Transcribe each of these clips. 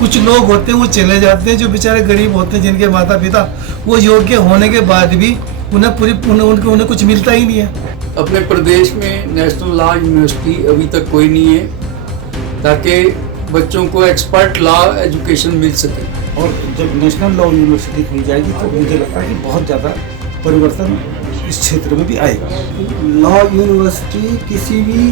कुछ लोग होते हैं वो चले जाते हैं, जो बेचारे गरीब होते हैं, जिनके माता पिता वो योग्य होने के बाद भी उन्हें कुछ मिलता ही नहीं है। अपने प्रदेश में नेशनल लॉ यूनिवर्सिटी अभी तक कोई नहीं है ताकि बच्चों को एक्सपर्ट लॉ एजुकेशन मिल सके। और जब नेशनल लॉ यूनिवर्सिटी खुल जाएगी तो मुझे लगता है कि बहुत ज़्यादा परिवर्तन इस क्षेत्र में भी आएगा। लॉ यूनिवर्सिटी किसी भी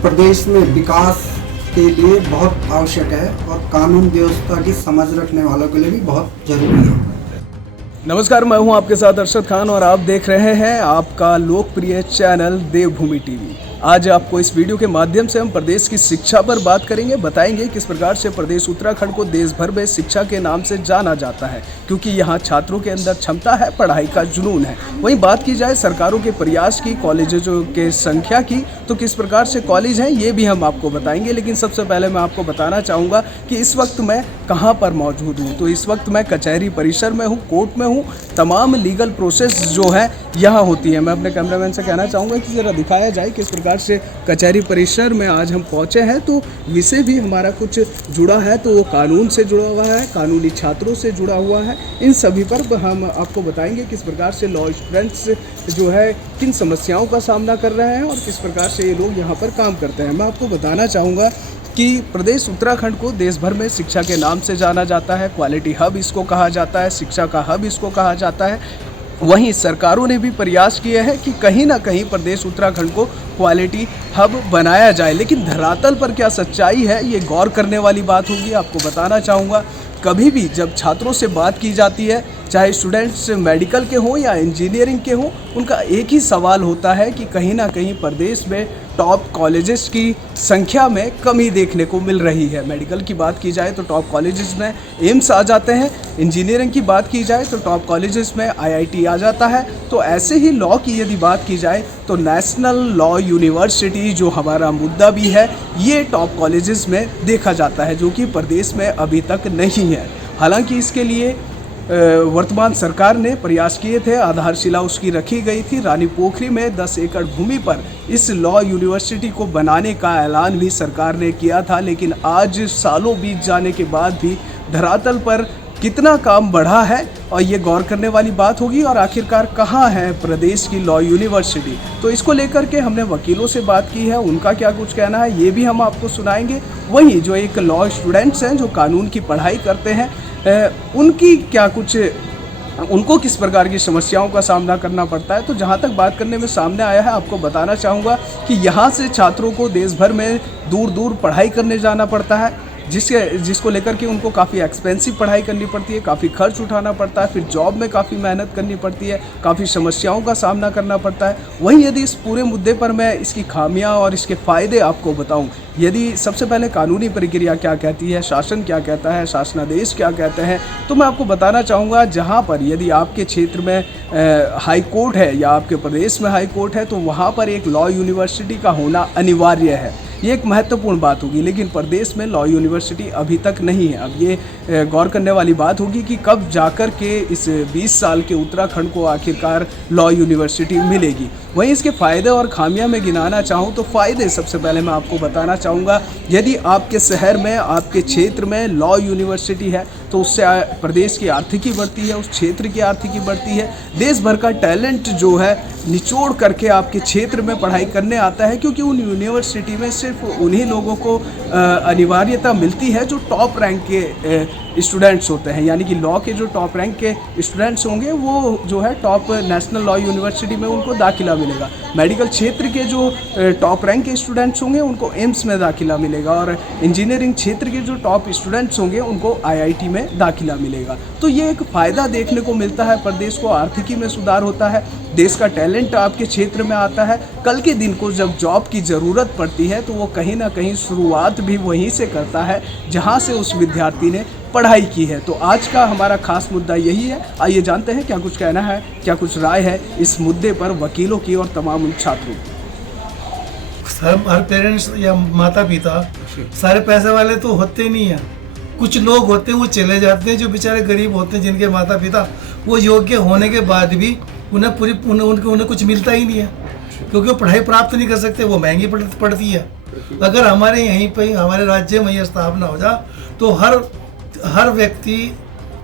प्रदेश में विकास के लिए बहुत आवश्यक है और कानून व्यवस्था की समझ रखने वालों के लिए भी बहुत जरूरी है। नमस्कार, मैं हूं आपके साथ अरशद खान और आप देख रहे हैं आपका लोकप्रिय चैनल देवभूमि टीवी। आज आपको इस वीडियो के माध्यम से हम प्रदेश की शिक्षा पर बात करेंगे, बताएंगे किस प्रकार से प्रदेश उत्तराखंड को देश भर में शिक्षा के नाम से जाना जाता है, क्योंकि यहाँ छात्रों के अंदर क्षमता है, पढ़ाई का जुनून है। वहीं बात की जाए सरकारों के प्रयास की, कॉलेजों के संख्या की, तो किस प्रकार से कॉलेज हैं ये भी हम आपको बताएंगे। लेकिन सबसे पहले मैं आपको बताना चाहूँगा कि इस वक्त मैं कहाँ पर मौजूद हूँ। तो इस वक्त मैं कचहरी परिसर में हूँ, कोर्ट में हूँ। तमाम लीगल प्रोसेस जो है यहाँ होती है। मैं अपने कैमरामैन से कहना चाहूँगा कि ज़रा दिखाया जाए किस प्रकार से कचहरी परिसर में आज हम पहुँचे हैं। तो विषय भी हमारा कुछ जुड़ा है, तो वो कानून से जुड़ा हुआ है, कानूनी छात्रों से जुड़ा हुआ है। इन सभी पर हम आपको बताएंगे किस प्रकार से लॉ स्टूडेंट्स जो है किन समस्याओं का सामना कर रहे हैं और किस प्रकार से ये लोग यहाँ पर काम करते हैं। मैं आपको बताना चाहूँगा कि प्रदेश उत्तराखंड को देश भर में शिक्षा के नाम से जाना जाता है। क्वालिटी हब इसको कहा जाता है, शिक्षा का हब इसको कहा जाता है। वहीं सरकारों ने भी प्रयास किए हैं कि कहीं ना कहीं प्रदेश उत्तराखंड को क्वालिटी हब बनाया जाए, लेकिन धरातल पर क्या सच्चाई है ये गौर करने वाली बात होगी। आपको बताना चाहूँगा, कभी भी जब छात्रों से बात की जाती है, चाहे स्टूडेंट्स मेडिकल के हों या इंजीनियरिंग के हों, उनका एक ही सवाल होता है कि कहीं ना कहीं प्रदेश में टॉप कॉलेजेस की संख्या में कमी देखने को मिल रही है। मेडिकल की बात की जाए तो टॉप कॉलेजेस में एम्स आ जाते हैं, इंजीनियरिंग की बात की जाए तो टॉप कॉलेजेस में IIT आ जाता है। तो ऐसे ही लॉ की यदि बात की जाए तो नेशनल लॉ यूनिवर्सिटी जो हमारा मुद्दा भी है, ये टॉप कॉलेजेस में देखा जाता है, जो कि प्रदेश में अभी तक नहीं है। हालांकि इसके लिए वर्तमान सरकार ने प्रयास किए थे, आधारशिला उसकी रखी गई थी। रानी पोखरी में 10 एकड़ भूमि पर इस लॉ यूनिवर्सिटी को बनाने का ऐलान भी सरकार ने किया था, लेकिन आज सालों बीत जाने के बाद भी धरातल पर कितना काम बढ़ा है और ये गौर करने वाली बात होगी। और आखिरकार कहाँ है प्रदेश की लॉ यूनिवर्सिटी, तो इसको लेकर के हमने वकीलों से बात की है, उनका क्या कुछ कहना है ये भी हम आपको सुनाएंगे। वहीं जो एक लॉ स्टूडेंट्स हैं जो कानून की पढ़ाई करते हैं, उनकी क्या कुछ, उनको किस प्रकार की समस्याओं का सामना करना पड़ता है। तो जहाँ तक बात करने में सामने आया है, आपको बताना चाहूँगा कि यहाँ से छात्रों को देश भर में दूर दूर पढ़ाई करने जाना पड़ता है, जिसको लेकर के उनको काफ़ी एक्सपेंसिव पढ़ाई करनी पड़ती है, काफ़ी खर्च उठाना पड़ता है, फिर जॉब में काफ़ी मेहनत करनी पड़ती है, काफ़ी समस्याओं का सामना करना पड़ता है। वहीं यदि इस पूरे मुद्दे पर मैं इसकी खामियां और इसके फ़ायदे आपको बताऊं, यदि सबसे पहले कानूनी प्रक्रिया क्या कहती है, शासन क्या कहता है, शासनादेश क्या कहते हैं, तो मैं आपको बताना चाहूँगा जहाँ पर यदि आपके क्षेत्र में हाई कोर्ट है या आपके प्रदेश में हाई कोर्ट है, तो वहाँ पर एक लॉ यूनिवर्सिटी का होना अनिवार्य है। ये एक महत्वपूर्ण बात होगी, लेकिन प्रदेश में लॉ यूनिवर्सिटी अभी तक नहीं है। अब ये गौर करने वाली बात होगी कि कब जाकर के इस 20 साल के उत्तराखंड को आखिरकार लॉ यूनिवर्सिटी मिलेगी। वहीं इसके फ़ायदे और खामियां मैं गिनाना चाहूँ तो फ़ायदे सबसे पहले मैं आपको बताना चाहूँगा, यदि आपके शहर में, आपके क्षेत्र में लॉ यूनिवर्सिटी है तो उससे प्रदेश की आर्थिकी बढ़ती है, उस क्षेत्र की आर्थिकी बढ़ती है। देश भर का टैलेंट जो है निचोड़ करके आपके क्षेत्र में पढ़ाई करने आता है, क्योंकि उन यूनिवर्सिटी में सिर्फ उन्हीं लोगों को अनिवार्यता मिलती है जो टॉप रैंक के स्टूडेंट्स होते हैं। यानी कि लॉ के जो टॉप रैंक के स्टूडेंट्स होंगे वो जो है टॉप नेशनल लॉ यूनिवर्सिटी में उनको दाखिला मिलेगा। मेडिकल क्षेत्र के जो टॉप रैंक के स्टूडेंट्स होंगे उनको एम्स में दाखिला मिलेगा, और इंजीनियरिंग क्षेत्र के जो टॉप स्टूडेंट्स होंगे उनको IIT में दाखिला मिलेगा। तो ये एक फ़ायदा देखने को मिलता है, प्रदेश को आर्थिकी में सुधार होता है, देश का टैलेंट आपके क्षेत्र में आता है। कल के दिन को जब जॉब की ज़रूरत पड़ती है तो वो कहीं ना कहीं शुरुआत भी वहीं से करता है जहाँ से उस विद्यार्थी ने पढ़ाई की है। तो आज का हमारा खास मुद्दा यही है। आइए जानते हैं क्या कुछ कहना है, क्या कुछ राय है इस मुद्दे पर वकीलों की और तमाम छात्रों की। हर पेरेंट्स या माता पिता सारे पैसे वाले तो होते नहीं हैं। कुछ लोग होते हैं वो चले जाते हैं, जो बेचारे गरीब होते हैं, जिनके माता पिता वो योग्य होने के बाद भी उन्हें कुछ मिलता ही नहीं है, क्योंकि वो पढ़ाई प्राप्त नहीं कर सकते, वो महंगी पड़ती है। अगर हमारे यहीं पर हमारे राज्य में ये स्थापना हो जाए तो हर व्यक्ति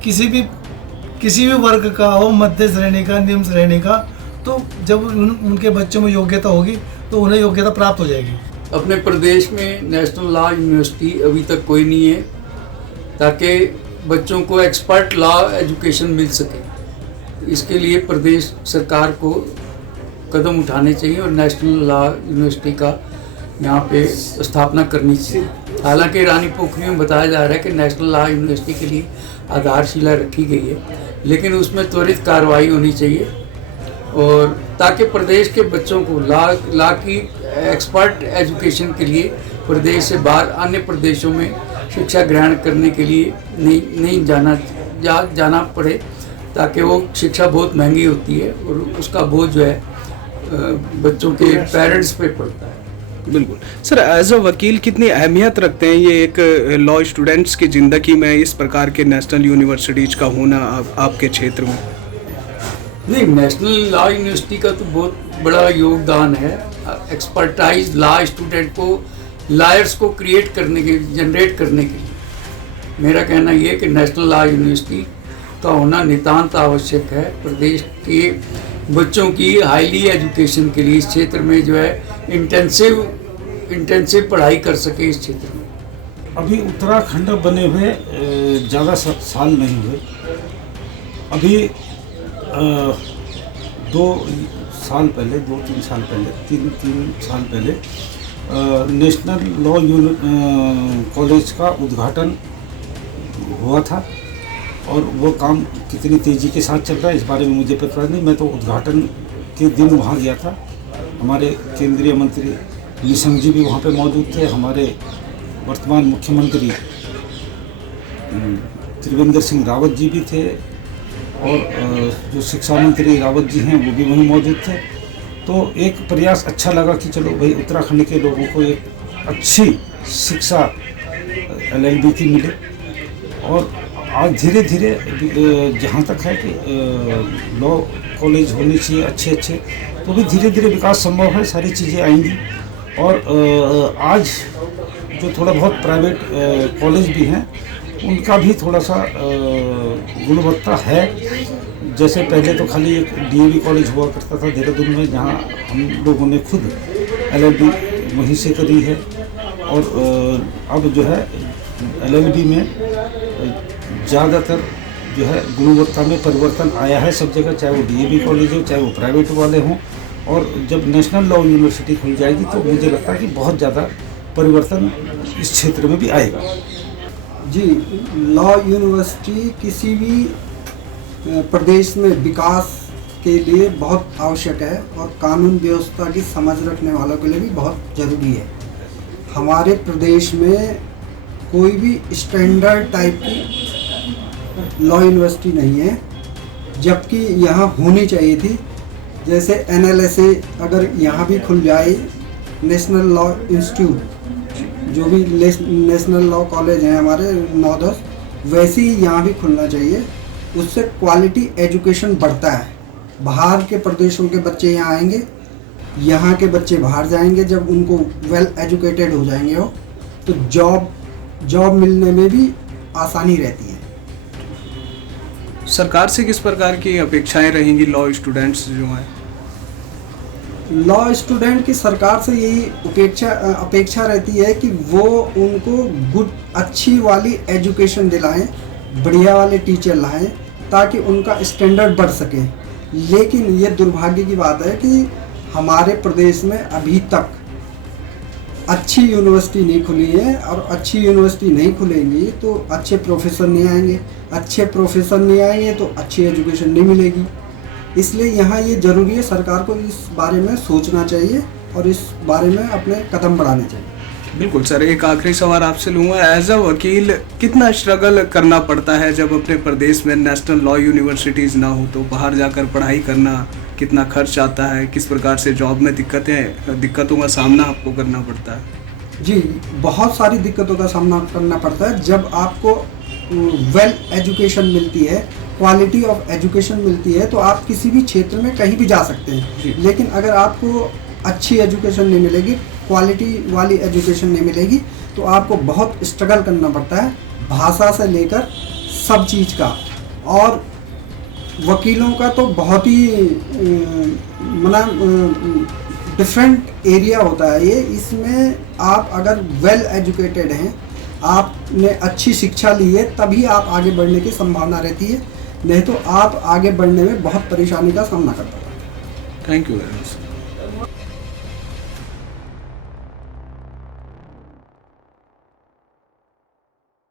किसी भी वर्ग का हो, मध्य श्रेणी का, निम्न श्रेणी का, तो जब उनके बच्चों में योग्यता होगी तो उन्हें योग्यता प्राप्त हो जाएगी। अपने प्रदेश में नेशनल लॉ यूनिवर्सिटी अभी तक कोई नहीं है, ताकि बच्चों को एक्सपर्ट लॉ एजुकेशन मिल सके। इसके लिए प्रदेश सरकार को कदम उठाने चाहिए और नेशनल लॉ यूनिवर्सिटी का यहाँ पे स्थापना करनी चाहिए। हालांकि रानी पोखरी में बताया जा रहा है कि नेशनल लॉ यूनिवर्सिटी के लिए आधारशिला रखी गई है, लेकिन उसमें त्वरित कार्रवाई होनी चाहिए और ताकि प्रदेश के बच्चों को लॉ की एक्सपर्ट एजुकेशन के लिए प्रदेश से बाहर अन्य प्रदेशों में शिक्षा ग्रहण करने के लिए नहीं जाना पड़े, ताकि वो शिक्षा बहुत महंगी होती है और उसका बोझ जो है बच्चों के पेरेंट्स पे पड़ता है। बिल्कुल सर, एज अ वकील कितनी अहमियत रखते हैं ये एक लॉ स्टूडेंट्स की ज़िंदगी में इस प्रकार के नेशनल यूनिवर्सिटीज़ का होना आपके क्षेत्र में? नहीं, नेशनल लॉ यूनिवर्सिटी का तो बहुत बड़ा योगदान है एक्सपर्टाइज लॉ स्टूडेंट को, लॉयर्स को जनरेट करने के लिए। मेरा कहना ये है कि नेशनल लॉ यूनिवर्सिटी का होना नितांत आवश्यक है प्रदेश के बच्चों की हाईली एजुकेशन के लिए। इस क्षेत्र में जो है इंटेंसिव पढ़ाई कर सके इस क्षेत्र में। अभी उत्तराखंड बने हुए ज़्यादा साल नहीं हुए। अभी 2-3 साल पहले नेशनल लॉ कॉलेज का उद्घाटन हुआ था और वो काम कितनी तेज़ी के साथ चल रहा है इस बारे में मुझे पता नहीं। मैं तो उद्घाटन के दिन वहाँ गया था। हमारे केंद्रीय मंत्री निशंक जी भी वहाँ पे मौजूद थे। हमारे वर्तमान मुख्यमंत्री त्रिवेंद्र सिंह रावत जी भी थे और जो शिक्षा मंत्री रावत जी हैं वो भी वहीं मौजूद थे। तो एक प्रयास अच्छा लगा कि चलो भाई उत्तराखंड के लोगों को एक अच्छी शिक्षा LLB की मिले। और आज धीरे धीरे जहाँ तक है कि लॉ कॉलेज होने चाहिए अच्छे, तो भी धीरे धीरे विकास संभव है, सारी चीज़ें आएंगी। और आज जो थोड़ा बहुत प्राइवेट कॉलेज भी हैं उनका भी थोड़ा सा गुणवत्ता है। जैसे पहले तो खाली एक DAV कॉलेज हुआ करता था देहरादून में, जहाँ हम लोगों ने खुद LLB वहीं से करी है। और अब जो है LLB में ज़्यादातर जो है गुणवत्ता में परिवर्तन आया है सब जगह, चाहे वो DAV कॉलेज हो चाहे वो प्राइवेट वाले हों। और जब नेशनल लॉ यूनिवर्सिटी खुल जाएगी तो मुझे लगता है कि बहुत ज़्यादा परिवर्तन इस क्षेत्र में भी आएगा। जी, लॉ यूनिवर्सिटी किसी भी प्रदेश में विकास के लिए बहुत आवश्यक है और कानून व्यवस्था की समझ रखने वालों के लिए भी बहुत ज़रूरी है। हमारे प्रदेश में कोई भी स्टैंडर्ड टाइप की लॉ यूनिवर्सिटी नहीं है, जबकि यहाँ होनी चाहिए थी। जैसे NLSA अगर यहाँ भी खुल जाए, नेशनल लॉ इंस्टीट्यूट, जो भी नेशनल लॉ कॉलेज हैं हमारे 9-10, वैसे ही यहाँ भी खुलना चाहिए। उससे क्वालिटी एजुकेशन बढ़ता है। बाहर के प्रदेशों के बच्चे यहाँ आएंगे, यहाँ के बच्चे बाहर जाएंगे। जब उनको वेल एजुकेटेड हो जाएंगे हो तो जॉब मिलने में भी आसानी रहती है। सरकार से किस प्रकार की अपेक्षाएं रहेंगी लॉ स्टूडेंट्स जो हैं? लॉ स्टूडेंट की सरकार से यही अपेक्षा रहती है कि वो उनको अच्छी वाली एजुकेशन दिलाएं, बढ़िया वाले टीचर लाएं, ताकि उनका स्टैंडर्ड बढ़ सके। लेकिन ये दुर्भाग्य की बात है कि हमारे प्रदेश में अभी तक अच्छी यूनिवर्सिटी नहीं खुली है, और अच्छी यूनिवर्सिटी नहीं खुलेंगी तो अच्छे प्रोफेसर नहीं आएंगे, अच्छे प्रोफेसर नहीं आएंगे तो अच्छी एजुकेशन नहीं मिलेगी। इसलिए यहाँ ये ज़रूरी है, सरकार को इस बारे में सोचना चाहिए और इस बारे में अपने कदम बढ़ाने चाहिए। बिल्कुल सर, एक आखिरी सवाल आपसे लूँगा, एज अ वकील कितना स्ट्रगल करना पड़ता है जब अपने प्रदेश में नेशनल लॉ यूनिवर्सिटीज़ ना हो तो बाहर जाकर पढ़ाई करना, कितना खर्च आता है, किस प्रकार से जॉब में दिक्कतों का सामना आपको करना पड़ता है? जी, बहुत सारी दिक्कतों का सामना करना पड़ता है। जब आपको वेल एजुकेशन मिलती है, क्वालिटी ऑफ एजुकेशन मिलती है, तो आप किसी भी क्षेत्र में कहीं भी जा सकते हैं। लेकिन अगर आपको अच्छी एजुकेशन नहीं मिलेगी, क्वालिटी वाली एजुकेशन नहीं मिलेगी, तो आपको बहुत स्ट्रगल करना पड़ता है। भाषा से लेकर सब चीज़ का। और वकीलों का तो बहुत ही डिफरेंट एरिया होता है ये। इसमें आप अगर वेल एजुकेटेड हैं, आपने अच्छी शिक्षा ली है, तभी आप आगे बढ़ने की संभावना रहती है, नहीं तो आप आगे बढ़ने में बहुत परेशानी का सामना करते हैं। Thank you very much.